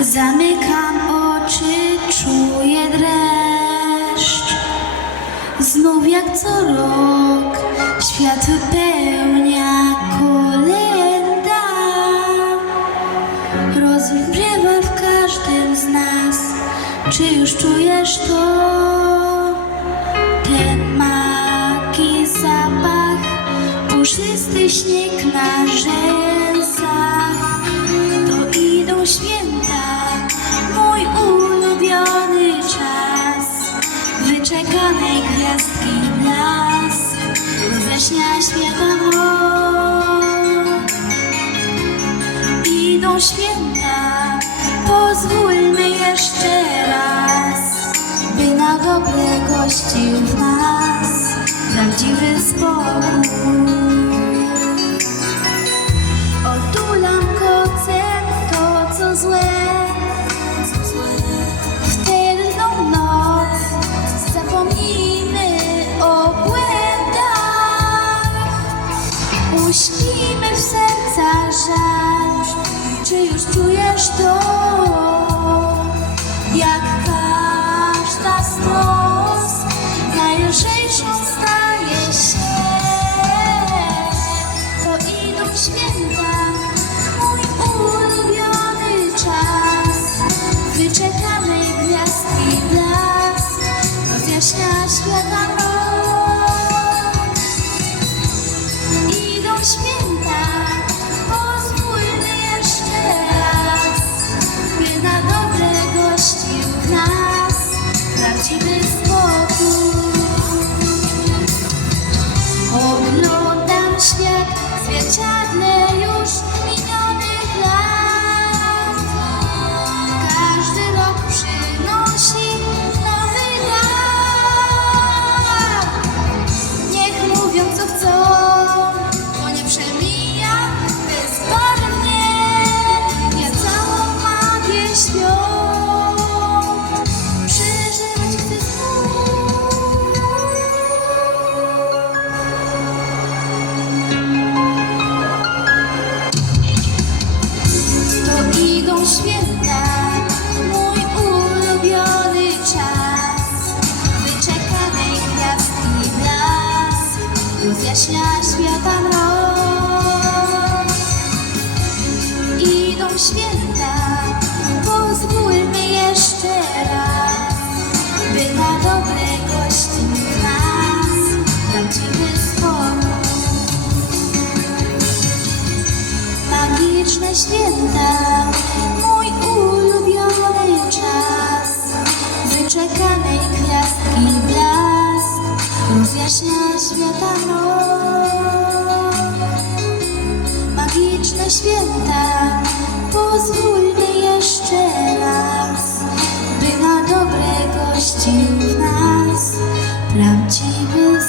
Zamykam oczy, czuję dreszcz. Znów jak co rok świat wypełnia kolenda. Rozbrzmiewa w każdym z nas. Czy już czujesz to? Ten maki zapach, puszysty śnieg na rzęsach. Wyczekanej gwiazdki blask, września świata mrok. Idą święta, pozwólmy jeszcze raz, by na dobre gościł w nas prawdziwy spokój. Czujesz to? Rozjaśnia świata mrok. Idą święta, Magiczne święta, mój ulubiony czas. Wyczekanej gwiazdki blask rozjaśnia świata. Magiczne święta, pozwólmy jeszcze raz, by na dobre gościł w nas prawdziwy